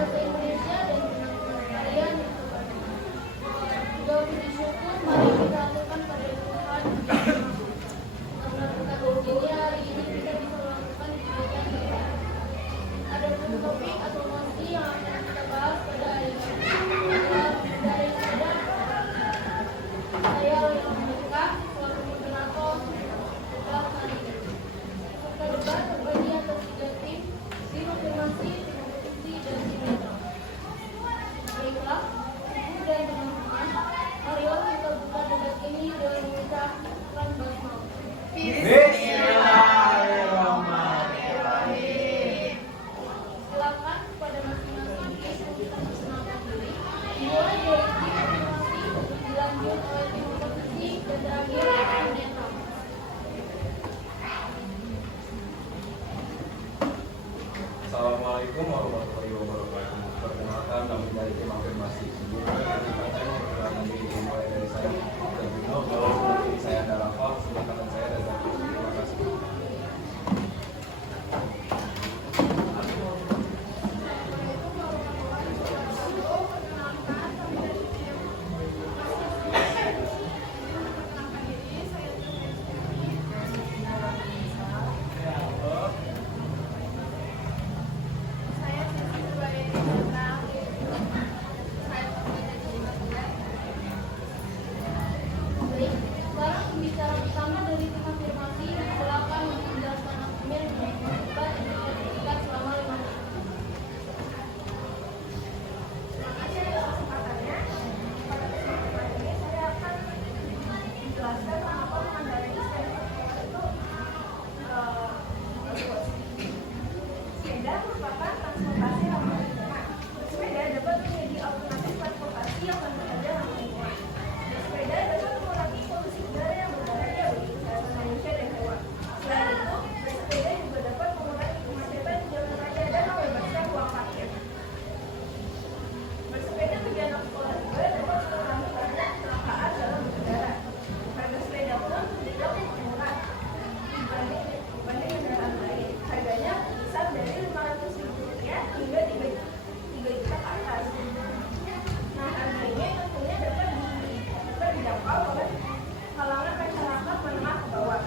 bahasa Indonesia dan teman-teman kalian yang terbaik. Juga puji syukur mari kita lakukan pada Tuhan karena kita begini hari ini kita bisa melakukan kegiatan terbaik. Adapun topik atau mosi yang akan kita bahas pada hari ini adalah dari pada saya yang membuka suatu moderator debat hari ini. Peserta debat terbagi atas 3 tim, tim afirmasi, tim oposisi, dan tim netral. Baiklah, ibu dan teman-teman, marilah kita buka debat ini dengan mengucapkan basmalah. Bismillahirrahmanirrahim. Silakan kepada masing-masing tim untuk memperkenalkan diri. Dimulai dari tim afirmasi, dilanjut oleh tim oposisi, dan terakhir tim netral. Assalamualaikum warahmatullahi wabarakatuh. Perkenalkan, kami dari tim afirmasi. Sebelumnya saya memperkenalkan diri, dimulai dari saya. Kalau saya ada Rafa, silakan saya dan terima kasih. Baik, sekarang pembicara utama dari tim afirmasi, silakan menjelaskan argumen mengenai debat yang bisa diberikan selama 5 menit. Terima kasih atas kesempatannya. Pada kesempatan ini saya akan menjelaskan mengapa mengendarai sepeda itu bagus. Sepeda merupakan transportasi ramah lingkungan. Sepeda dapat menjadi alternatif transportasi yang tentu saja ramah lingkungan. Sepeda dapat mengurangi polusi udara yang berbahaya bagi kesehatan manusia dan hewan. Selain itu, bersepeda juga dapat mengurangi kemacetan di jalan raya dan membebaskan ruang parkir. Bersepeda bagi anak sekolah juga dapat mengurangi banyak kecelakaan dalam berkendara. Harga sepeda pun terbilang murah dibanding kendaraan lain. Harganya berkisar dari Rp500.000 hingga Rp3 juta ke atas. Nah, harga ini tentunya dapat dijangkau oleh kalangan masyarakat menengah ke bawah.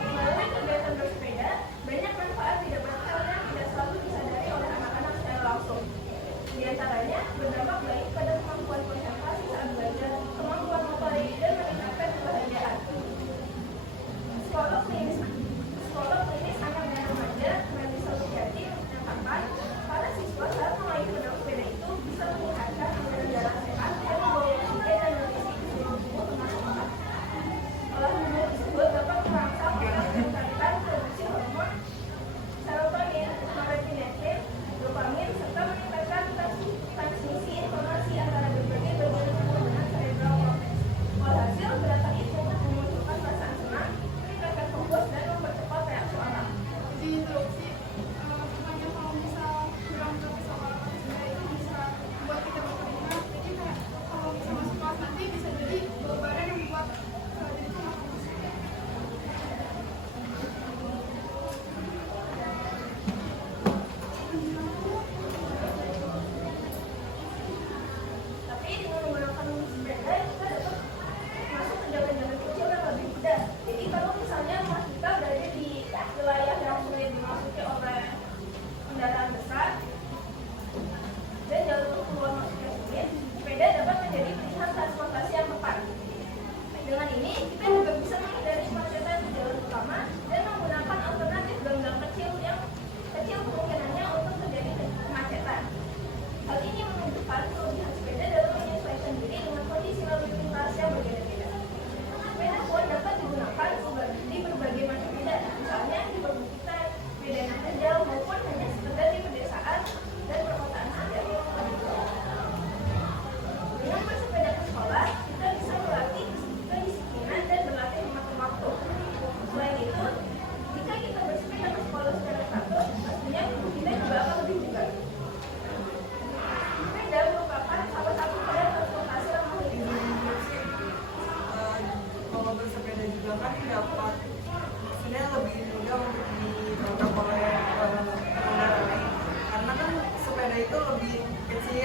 Melalui kegiatan bersepeda, banyak manfaat didapatkan yang tidak selalu disadari oleh anak-anak secara langsung. Di antaranya, berdampak baik pada kemampuan konsentrasi saat belajar, kemampuan motorik, dan meningkatkan kebahagiaan. Psikolog klinis anak dan remaja, Melisa Sujati, menyatakan para siswa saat mengayuh pedal sepeda itu bisa meningkatkan aliran darah sehat dan membawa oksigen dan nutrisi ke seluruh tubuh termasuk otak. Olahraga tersebut dapat merangsang otak meningkatkan produksi hormon serotonin, norepinefrin, dopamin, serta meningkatkan transmisi informasi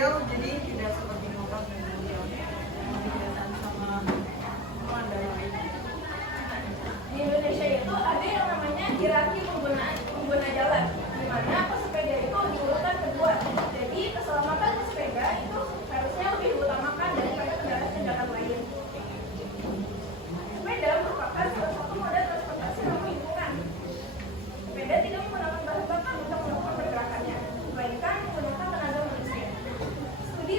mobil, jadi tidak seperti motor dan mobil yang digunakan sama pengendara lain. Di Indonesia itu ada yang namanya hierarki pengguna jalan, di mana pesepeda itu diurutan kedua. Jadi keselamatan pesepeda itu harusnya lebih diutamakan daripada kendaraan lain. Sepeda merupakan salah satu moda transportasi ramah lingkungan. Sepeda tidak menggunakan bahan bakar untuk melakukan pergerakannya, melainkan menggunakan tenaga manusia. Studi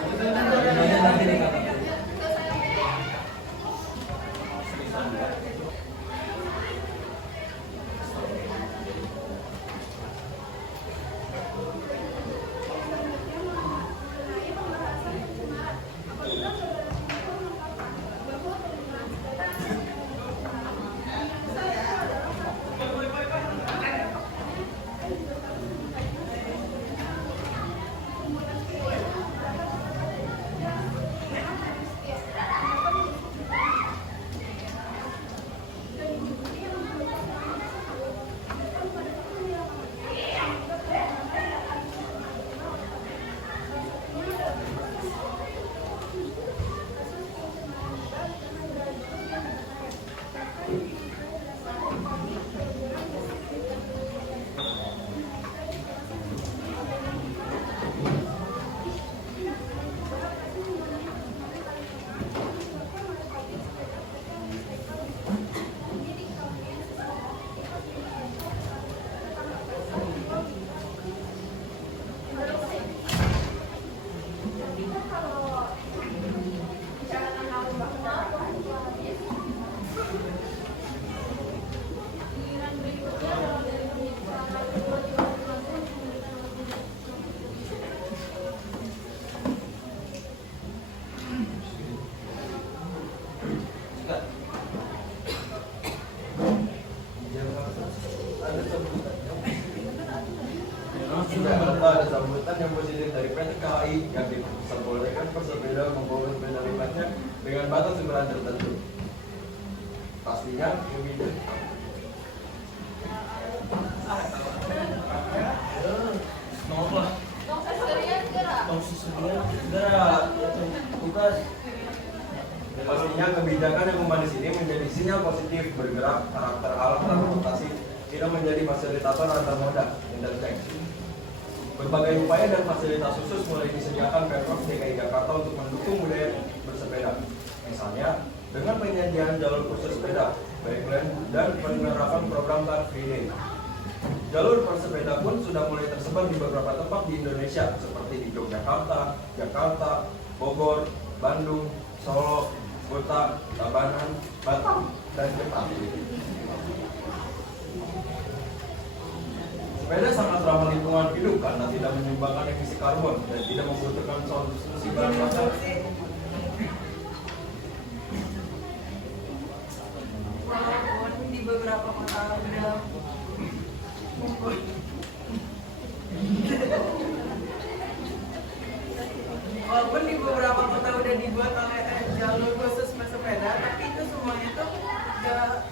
Nanti nih kata. Ada sambutan yang positif dari PT KAI yang diperbolehkan bersepeda membawa sepeda lipat dengan batas ukuran tertentu. Pastinya kemudian pastinya kebijakan yang humanis ini menjadi sinyal positif bergerak karakter alat transportasi tidak menjadi fasilitator antar moda interseksi. Berbagai upaya dan fasilitas khusus mulai disediakan Pemprov DKI Jakarta untuk mendukung budaya bersepeda. Misalnya, dengan penyediaan jalur khusus sepeda, bike lane, dan penerapan program Car Free Day. Jalur bersepeda pun sudah mulai tersebar di beberapa tempat di Indonesia, seperti di Yogyakarta, Jakarta, Bogor, Bandung, Solo, Kota, Tabanan, Batam, dan Jepang. Sepeda sangat ramah lingkungan hidup karena tidak menyumbangkan emisi karbon dan tidak membutuhkan solusi bahan bakar. Walaupun di beberapa kota udah walaupun di beberapa kota udah dibuat oleh jalur khusus bersepeda, tapi itu semuanya tuh gak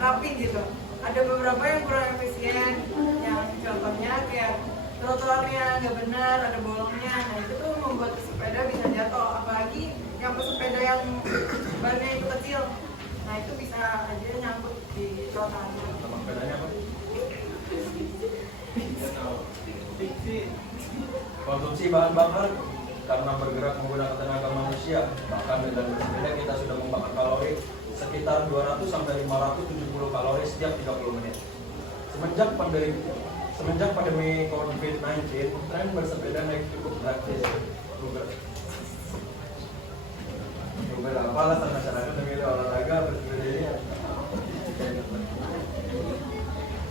rapi gitu. Ada beberapa yang kurang efisien, yang contohnya kayak trotoarnya nggak benar, ada bolongnya. Nah itu tuh membuat sepeda bisa jatuh, apalagi yang pesepeda yang bannya itu kecil. Nah itu bisa aja nyangkut di trotoarnya. Nama sepedanya apa? Konsumsi bahan bakar karena bergerak menggunakan tenaga manusia. Bahkan dengan bersepeda kita sudah membakar kalori sekitar 200 sampai 570 kalori setiap 30 menit. Semenjak pandemi COVID-19, tren bersepeda naik cukup drastis. Beberapa alasan masyarakat memilih olahraga bersepeda ini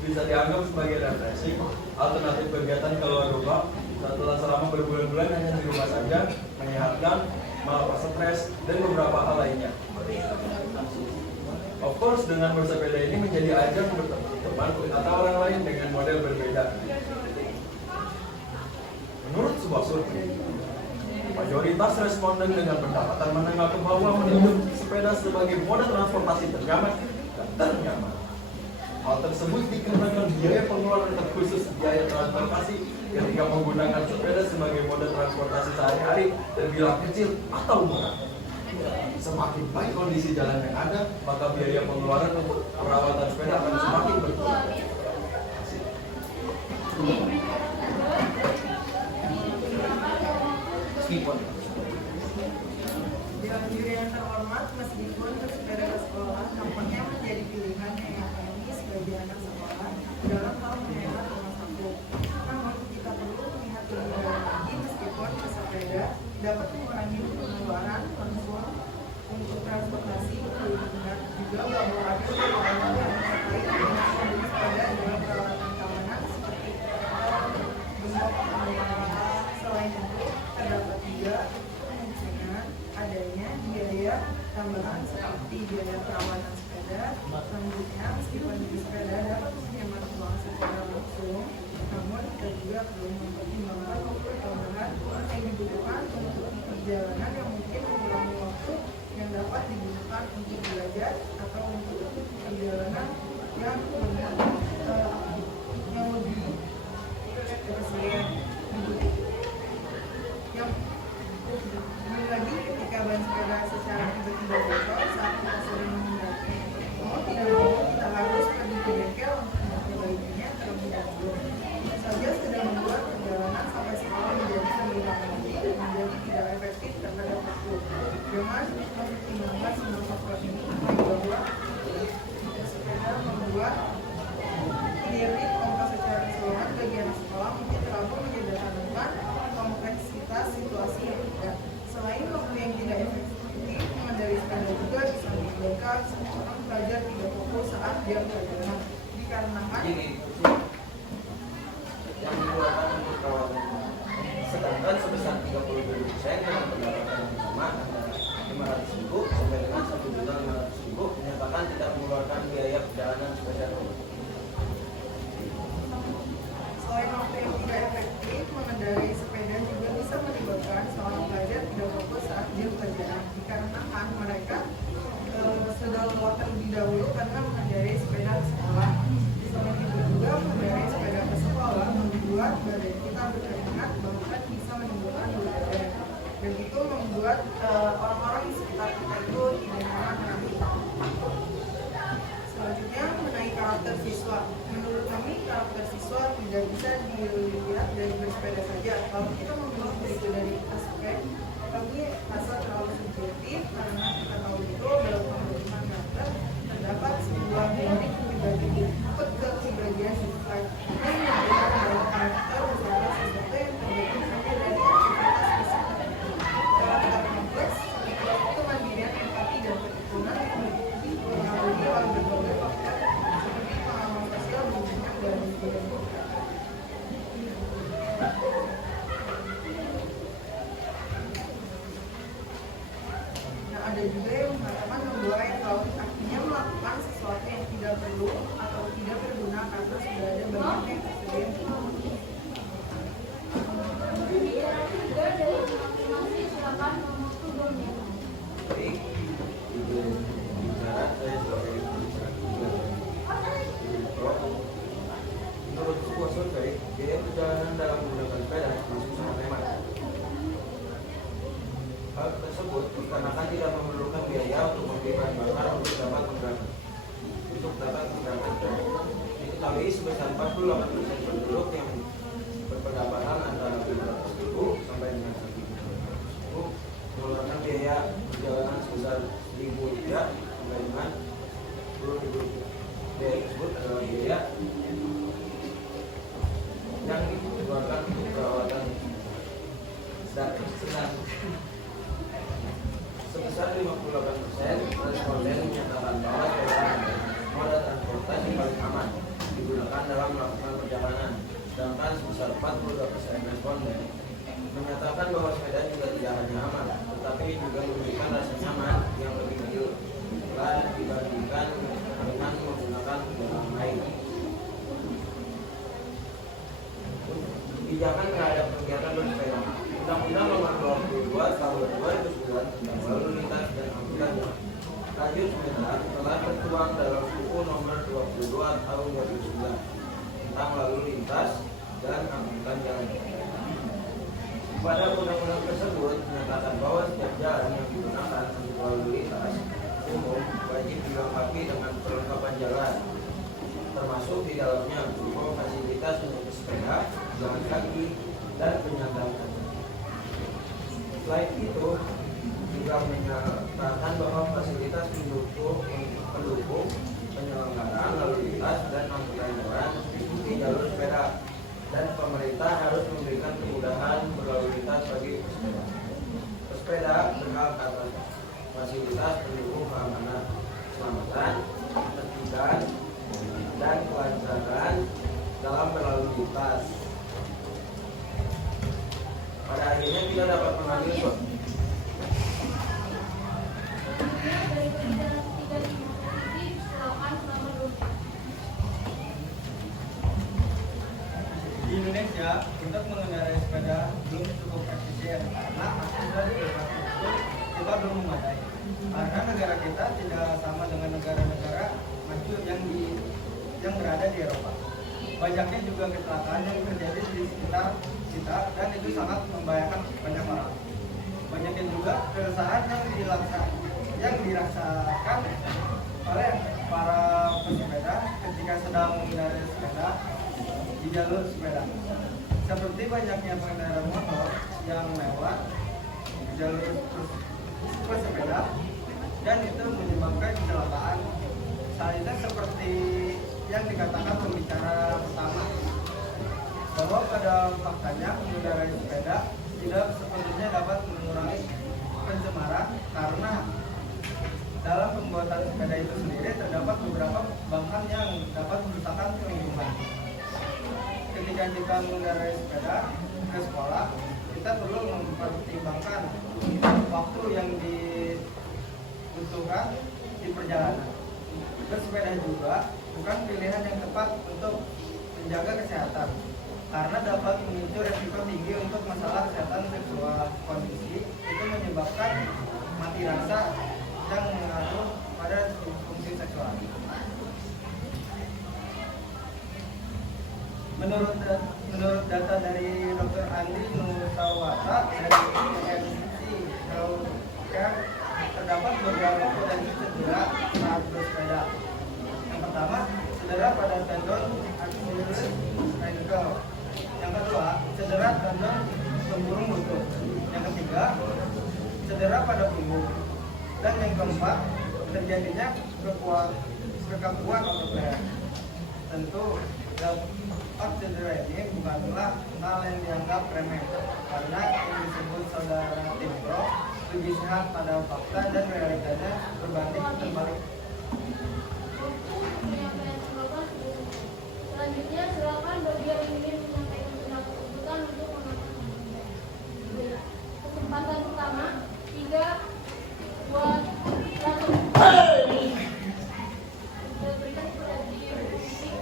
bisa dianggap sebagai refreshing, alternatif kegiatan keluar rumah setelah selama berbulan-bulan hanya di rumah saja, menyehatkan, melepas stres, dan beberapa hal lainnya. Of course, dengan bersepeda ini menjadi ajang bertemu teman atau orang lain dengan model berbeda. Menurut sebuah survei, mayoritas responden dengan pendapatan menengah ke bawah menunjuk sepeda sebagai moda transportasi ternyaman dan ternyaman. Hal tersebut dikarenakan biaya pengeluaran terkhusus biaya transportasi ketika menggunakan sepeda sebagai moda transportasi sehari-hari terbilang kecil atau murah. Semakin baik kondisi jalan yang ada, maka biaya pengeluaran untuk perawatan sepeda akan semakin berkurang. Diri yang terhormat, meskipun bersepeda ke sekolah nampaknya menjadi pilihan yang teknis bagi anak sekolah dalam hal menghemat rumah saku. Namun kita perlu dapat mengurangi pengeluaran konsum untuk transportasi dan juga bahwa ada hal-hal yang terkait dengan membeli sepeda dalam peralatan keamanan seperti gemuk. Selain itu, terdapat juga kemungkinan adanya biaya tambahan seperti biaya perawatan sepeda. Selanjutnya, meskipun jenis sepeda dapat menghemat uang secara langsung, namun kita juga perlu mempertimbangkan tambahan yang dibutuhkan untuk perjalanan yang mungkin mengurangi waktu yang dapat digunakan untuk belajar atau untuk perjalanan yang lebih efisien. Yang belum lagi ketika ban sepeda secara tiba-tiba bocor saat kita sering menggunakannya, mau tidak mau kita harus pergi ke bengkel untuk memperbaikinya terlebih dahulu. Saja sudah membuat perjalanan sampai sekolah menjadi lebih lama dan menjadi tidak efektif terhadap waktu. Dengan mempertimbangkan semua faktor ini, bahwa sepeda membuat clearing ongkos secara keseluruhan bagi anak sekolah mungkin terlalu menyederhanakan kompleksitas situasi yang ada. Selain waktu yang tidak efektif, mengendarai sepeda juga bisa menyebabkan seorang pelajar tidak fokus saat dia berjalan dikarenakan yang dikeluarkan untuk perawatan. Sedangkan sebesar 32% dengan pendapatan yang sama antara 500.000 sampai dengan 1.500.000 menyatakan tidak mengeluarkan biaya perjalanan sepeda. selain waktu yang tidak efektif, mengendarai sepeda juga bisa menyebabkan seorang pelajar tidak fokus saat dia berjalan dikarenakan mereka sudah lelah terlebih dahulu karena mengendarai sepeda ke sekolah. Selain itu juga mengendarai sepeda ke sekolah membuat badan kita berkeringat, bahkan bisa menimbulkan berat badan, dan itu membuat orang-orang di sekitar kita itu tidak nyaman dengan kita. Selanjutnya mengenai karakter siswa. Menurut kami karakter siswa tidak bisa dilihat dari bersepeda saja. Kalau kita memilih itu dari aspek, kami rasa terlalu subjektif karena kita tahu itu dalam pembentukan karakter terdapat sebuah teknik kepribadian siswa yang memberikan dalam karakter misalnya sesuatu yang terjadi hanya dari aktivitas fisik. Karakter kompleks seperti kemandirian, empati, dan ketekunan dipengaruhi oleh berbagai faktor seperti pengalaman sosial, lingkungan, dan budaya. Nah, ada juga yang mengatakan bahwa yang tahu artinya melakukan sesuatu yang tidak perlu atau tidak berguna karena sudah ada banyak yang tersedia. Juga dari masing-masing silakan nomor 2 nya. Baik, ibu bicara saya sebagai menurut sebuah survei, biaya perjalanan dalam menggunakan sepeda masih sangat hemat. Hal tersebut dikarenakan tidak memerlukan biaya untuk membeli bahan bakar untuk dapat berangkat. Diketahui sebesar 48% penduduk yang berpendapatan antara 500.000 sampai dengan 1.000 mengeluarkan biaya perjalanan sebesar 1.000 rupiah sampai dengan 10.000 rupiah. Biaya tersebut adalah biaya yang dikeluarkan untuk perawatan sedang. Sebesar 58% responden menyatakan bahwa sepeda moda transportasi paling aman digunakan dalam melakukan perjalanan, sedangkan sebesar 42% responden menyatakan bahwa sepeda juga tidak hanya aman, tetapi juga memberikan rasa nyaman yang lebih kecil dibandingkan dengan menggunakan kendaraan lain. Kebijakan terhadap kegiatan bersepeda. Undang-Undang Nomor 22 Tahun 2009 tentang lalu lintas dan angkutan laju sepeda telah tertuang dalam UU Nomor 22 Tahun 2009 tentang lalu lintas dan angkutan jalan. Pada undang-undang tersebut menyatakan bahwa setiap jalan yang digunakan untuk lalu lintas umum wajib dilengkapi dengan perlengkapan jalan, termasuk di dalamnya berupa fasilitas untuk pesepeda, jalan kaki, dan penyandang. Selain itu, juga menyatakan bahwa fasilitas pendukung penyelenggaraan lalu lintas dan angkutan jalan di jalur sepeda, dan pemerintah harus memberikan kemudahan berlalu lintas bagi pesepeda. bersepeda berhak atas fasilitas pendukung keamanan, keselamatan, ketertiban, dan kelancaran dalam berlalu lintas. Pada akhirnya kita dapat mengambil Selanjutnya dari pembicaraan 3 posisi, silakan selamat dulu. Di Indonesia, untuk mengendarai sepeda belum cukup efisien karena akses dari infrastruktur kita belum memadai. Karena negara kita tidak sama dengan negara-negara maju yang berada di Eropa. Banyaknya juga kecelakaan yang terjadi di sekitar kita dan itu sangat membahayakan banyak orang. Banyaknya juga keresahan yang dirasakan oleh para pesepeda ketika sedang mengendarai sepeda di jalur sepeda. Seperti banyaknya pengendara motor yang lewat jalur pesepeda dan itu menyebabkan kecelakaan. Selanjutnya seperti yang dikatakan pembicara pertama, bahwa pada faktanya mengendarai sepeda tidak sepenuhnya dapat mengurangi pencemaran karena dalam pembuatan sepeda itu sendiri terdapat beberapa bahan yang dapat merusakkan lingkungan. Ketika kita mengendarai sepeda ke sekolah, kita perlu mempertimbangkan waktu yang dibutuhkan di perjalanan. Bersepeda juga bukan pilihan yang tepat untuk menjaga kesehatan karena dapat memicu resiko tinggi untuk masalah kesehatan seksual. Kondisi itu menyebabkan mati rasa yang mengaruh pada fungsi seksual. Menurut data dari Dr. Andi Nusawata dari IMC Healthcare, terdapat beberapa potensi cedera saat bersepeda. Yang pertama, cedera pada tendon Achilles ankle. Yang kedua, cedera tendon tempurung lutut. Yang ketiga, cedera pada punggung. Dan yang keempat, terjadinya kekakuan otot leher. Tentu, dampak cedera ini bukanlah hal yang dianggap remeh, karena yang disebut saudara Timbro lebih sehat pada fakta dan realitanya berbanding terbalik. Selanjutnya silakan bagi yang ingin menyampaikan pendapat keputusan untuk menonton. Kesempatan pertama 3, 2, 1. Berikan kepada diri musik.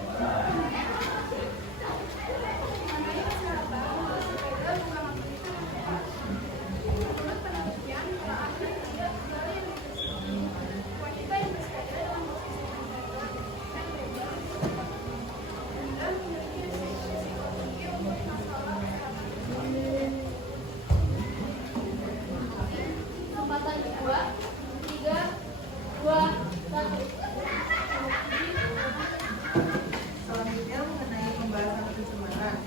Mengenai kesehatan, bersepeda bukan aktivitas yang sehat. Menurut penelitian, telah ada 3 gejala yang depresi. Wanita yang bersepeda dalam posisi mengendalikan dan bebas dan memiliki risiko tinggi untuk masalah kesehatan. Kesempatan kedua 3, 2, 1. Selanjutnya mengenai pembahasan pencemaran.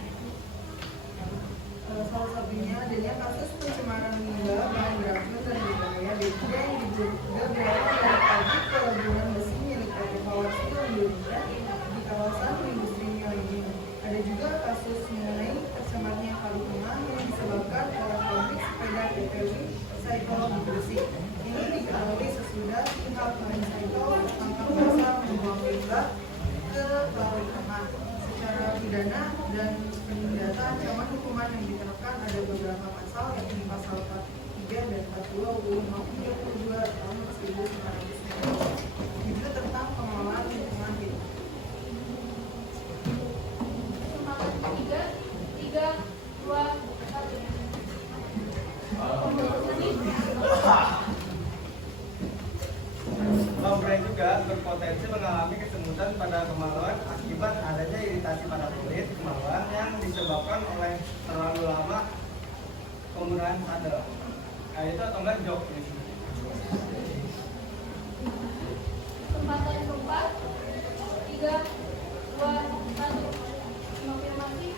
Salah satunya adanya kasus pencemaran limbah bahan beracun dan berbahaya B3 yang diduga berawal dari pabrik pelabuhan besi milik PT Power Steel Indonesia di kawasan industri Niol ini. Ada juga kasus mengenai tercemarnya kali tengah yang disebabkan oleh pabrik sepeda PT Cycle di Gresik. Ini diketahui sesudah pihak Cycle tertangkap basah membuang limbah ke Kali Tengah. Secara pidana dan penindakan ancaman hukuman yang diterapkan ada beberapa pasal, yakni pasal 43 dan 42 UU No 32 tahun 1990. Juga tentang pengelolaan lingkungan hidup. Kesempatan ketiga 3, 2, 1. Lombra juga berpotensi mengalami kesemutan pada kemaluan akibat adanya iritasi pada kulit kemaluan yang disebabkan oleh terlalu lama penggunaan sadel. Nah, itu atau enggak jok ini. Kesempatan keempat 3, 2, 1. Konfirmasi.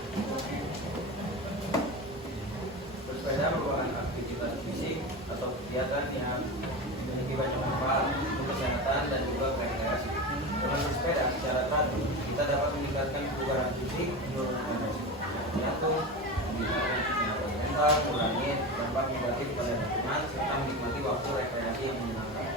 bersepeda merupakan aktivitas fisik atau kegiatan yang memiliki banyak manfaat untuk kesehatan dan juga rekreasi. Dengan bersepeda secara teratur, kita dapat meningkatkan kebugaran fisik, menurunkan resiko jantung, meningkatkan kesehatan mental, mengurangi berdampak negatif pada lingkungan serta menikmati waktu rekreasi yang menyenangkan.